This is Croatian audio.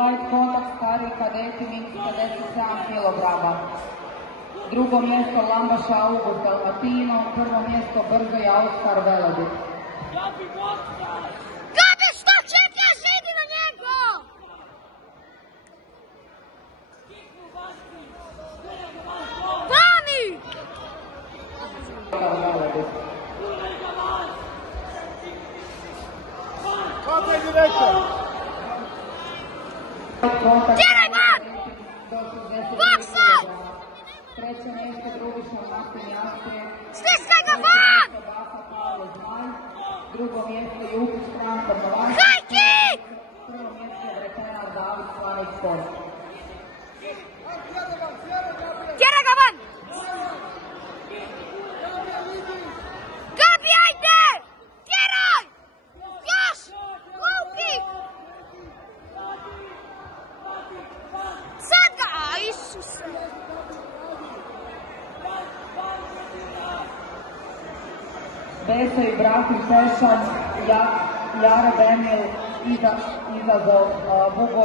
light kontakt stariji kadeti minus 57 kg. Drugo mjesto Lambaša August Dalmatino, prvo mjesto Brzoja Oskar Velebit. Gabi, što čekaš? Idi na njega! Dani! Tjeraj van! Boksa! Treće mjesto Drugiša Martin Jastrije. Stistaj ga van! Drugo mjesto Jukić Franko Novac. Hajki! Prvo mjesto veterinar David Slavić Sport. Tjeraj ga van! Gabi, ajde! Tjeraj! Još! Lupi! Sad ga! A, Isuse! Beso Ibrahim Pešan, Jara Demil, izazov Bugo